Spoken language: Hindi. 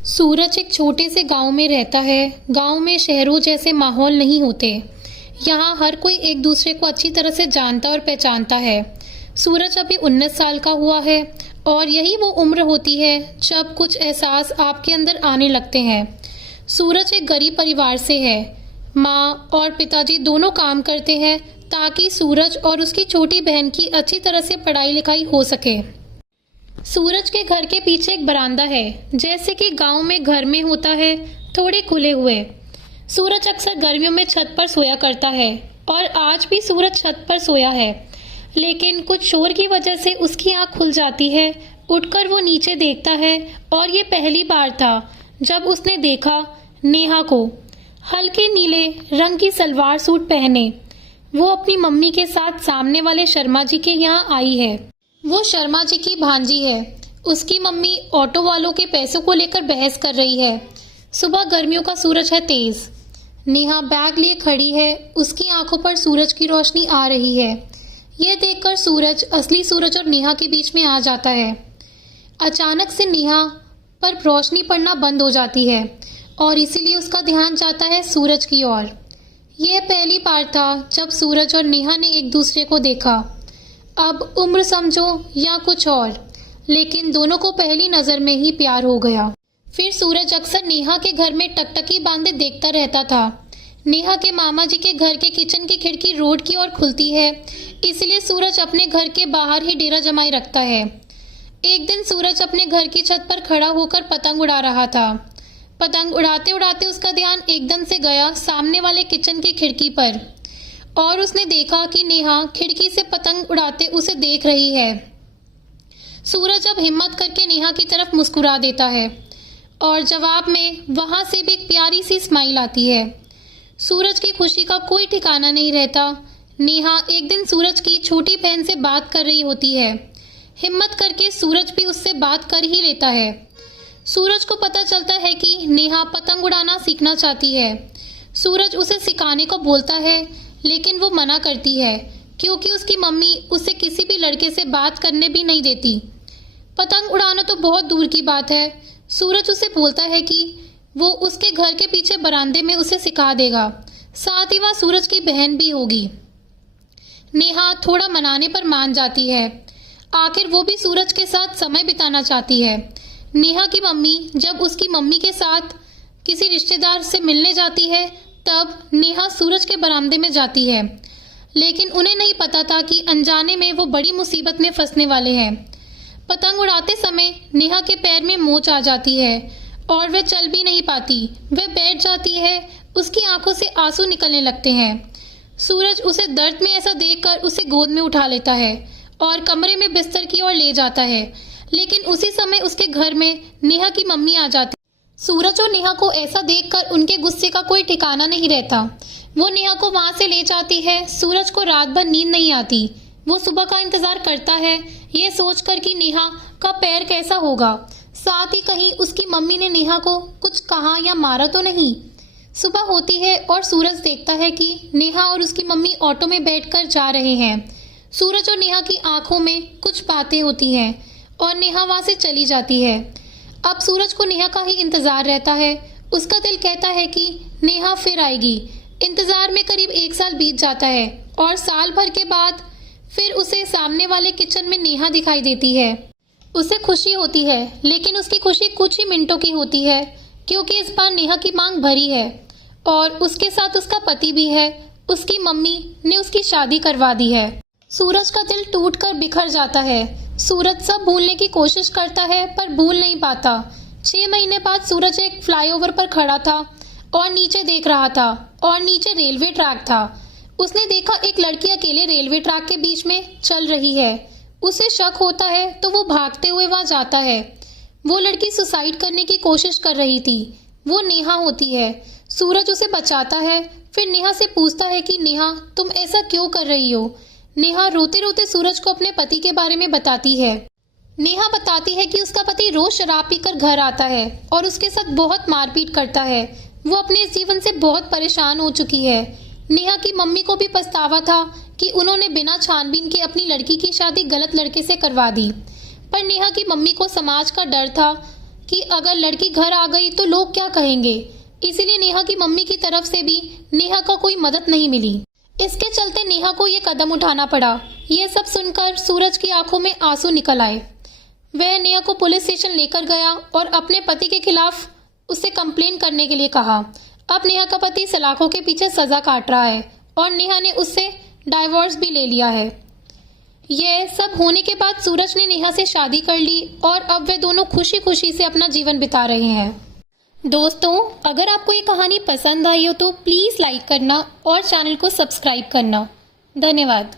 सूरज एक छोटे से गांव में रहता है। गांव में शहरों जैसे माहौल नहीं होते। यहाँ हर कोई एक दूसरे को अच्छी तरह से जानता और पहचानता है। सूरज अभी 19 साल का हुआ है और यही वो उम्र होती है जब कुछ एहसास आपके अंदर आने लगते हैं। सूरज एक गरीब परिवार से है। माँ और पिताजी दोनों काम करते हैं ताकि सूरज और उसकी छोटी बहन की अच्छी तरह से पढ़ाई लिखाई हो सके। सूरज के घर के पीछे एक बरामदा है, जैसे कि गांव में घर में होता है, थोड़े खुले हुए। सूरज अक्सर गर्मियों में छत पर सोया करता है और आज भी सूरज छत पर सोया है, लेकिन कुछ शोर की वजह से उसकी आंख खुल जाती है। उठकर वो नीचे देखता है और ये पहली बार था जब उसने देखा नेहा को, हल्के नीले रंग की सलवार सूट पहने। वो अपनी मम्मी के साथ सामने वाले शर्मा जी के यहाँ आई है। वो शर्मा जी की भांजी है। उसकी मम्मी ऑटो वालों के पैसों को लेकर बहस कर रही है। सुबह गर्मियों का सूरज है तेज। नेहा बैग लिए खड़ी है। उसकी आंखों पर सूरज की रोशनी आ रही है। यह देखकर सूरज असली सूरज और नेहा के बीच में आ जाता है। अचानक से नेहा पर रोशनी पड़ना बंद हो जाती है और इसीलिए उसका ध्यान जाता है सूरज की ओर। यह पहली बार था जब सूरज और नेहा ने एक दूसरे को देखा। अब उम्र समझो या कुछ और, लेकिन दोनों को पहली नजर में ही प्यार हो गया। फिर सूरज अक्सर नेहा के घर में टकटकी बांधे देखता रहता था। नेहा के मामा जी के घर के किचन की खिड़की रोड की ओर खुलती है, इसलिए सूरज अपने घर के बाहर ही डेरा जमाए रखता है। एक दिन सूरज अपने घर की छत पर खड़ा होकर पतंग उड़ा रहा था। पतंग उड़ाते उड़ाते उसका ध्यान एकदम से गया सामने वाले किचन की खिड़की पर और उसने देखा कि नेहा खिड़की से पतंग उड़ाते उसे देख रही है। सूरज अब हिम्मत करके नेहा की तरफ मुस्कुरा देता है और जवाब में वहां से भी एक प्यारी सी स्माइल आती है। सूरज की खुशी का कोई ठिकाना नहीं रहता। नेहा एक दिन सूरज की छोटी बहन से बात कर रही होती है। हिम्मत करके सूरज भी उससे बात कर ही लेता है। सूरज को पता चलता है कि नेहा पतंग उड़ाना सीखना चाहती है। सूरज उसे सिखाने को बोलता है, लेकिन वो मना करती है क्योंकि उसकी मम्मी उसे किसी भी लड़के से बात करने भी नहीं देती। पतंग उड़ाना तो बहुत दूर की बात है। सूरज उसे बोलता है कि वो उसके घर के पीछे बरामदे में उसे सिखा देगा, साथ ही वहाँ सूरज की बहन भी होगी। नेहा थोड़ा मनाने पर मान जाती है। आखिर वो भी सूरज के साथ समय बिताना चाहती है। नेहा की मम्मी जब उसकी मम्मी के साथ किसी रिश्तेदार से मिलने जाती है, तब नेहा सूरज के बरामदे में जाती है, लेकिन उन्हें नहीं पता था कि अनजाने में वो बड़ी मुसीबत में फंसने वाले हैं। पतंग उड़ाते समय नेहा के पैर में मोच आ जाती है और वह चल भी नहीं पाती। वह बैठ जाती है। उसकी आंखों से आंसू निकलने लगते हैं। सूरज उसे दर्द में ऐसा देखकर उसे गोद में उठा लेता है और कमरे में बिस्तर की ओर ले जाता है, लेकिन उसी समय उसके घर में नेहा की मम्मी आ जाती। सूरज और नेहा को ऐसा देखकर उनके गुस्से का कोई ठिकाना नहीं रहता। वो नेहा को वहां से ले जाती है। सूरज को रात भर नींद नहीं आती। वो सुबह का इंतजार करता है, ये सोचकर कि नेहा का पैर कैसा होगा, साथ ही कहीं उसकी मम्मी ने नेहा को कुछ कहा या मारा तो नहीं। सुबह होती है और सूरज देखता है कि नेहा और उसकी मम्मी ऑटो में बैठकर जा रहे हैं। सूरज और नेहा की आंखों में कुछ बातें होती हैं और नेहा वहां से चली जाती है। अब सूरज को नेहा का ही इंतजार रहता है। उसका दिल कहता है कि नेहा फिर आएगी। इंतजार में करीब 1 साल बीत जाता है और साल भर के बाद फिर उसे सामने वाले किचन में नेहा दिखाई देती है। उसे खुशी होती है, लेकिन उसकी खुशी कुछ ही मिनटों की होती है, क्योंकि इस बार नेहा की मांग भरी है और उसके साथ उसका पति भी है। उसकी मम्मी ने उसकी शादी करवा दी है। सूरज का दिल टूटकर बिखर जाता है। सूरज सब भूलने की कोशिश करता है पर भूल नहीं पाता। 6 महीने बाद सूरज एक फ्लाईओवर पर खड़ा था और नीचे देख रहा था और नीचे रेलवे ट्रैक था। उसने देखा एक लड़की अकेले रेलवे ट्रैक के बीच में चल रही है। उसे शक होता है तो वो भागते हुए वहां जाता है। वो लड़की सुसाइड करने की कोशिश कर रही थी। वो नेहा होती है। सूरज उसे बचाता है। फिर नेहा से पूछता है कि नेहा, तुम ऐसा क्यों कर रही हो। नेहा रोते रोते सूरज को अपने पति के बारे में बताती है। नेहा बताती है कि उसका पति रोज शराब पीकर घर आता है और उसके साथ बहुत मारपीट करता है। वो अपने इस जीवन से बहुत परेशान हो चुकी है। नेहा की मम्मी को भी पछतावा था कि उन्होंने बिना छानबीन के अपनी लड़की की शादी गलत लड़के से करवा दी, पर नेहा की मम्मी को समाज का डर था कि अगर लड़की घर आ गई तो लोग क्या कहेंगे। इसीलिए नेहा की मम्मी की तरफ से भी नेहा का कोई मदद नहीं मिली। इसके चलते नेहा को ये कदम उठाना पड़ा। यह सब सुनकर सूरज की आंखों में आंसू निकल आए। वह नेहा को पुलिस स्टेशन लेकर गया और अपने पति के खिलाफ उससे कंप्लेन करने के लिए कहा। अब नेहा का पति सलाखों के पीछे सजा काट रहा है और नेहा ने उससे डाइवोर्स भी ले लिया है। यह सब होने के बाद सूरज ने नेहा से शादी कर ली और अब वे दोनों खुशी खुशी से अपना जीवन बिता रहे हैं। दोस्तों, अगर आपको ये कहानी पसंद आई हो तो प्लीज़ लाइक करना और चैनल को सब्सक्राइब करना। धन्यवाद।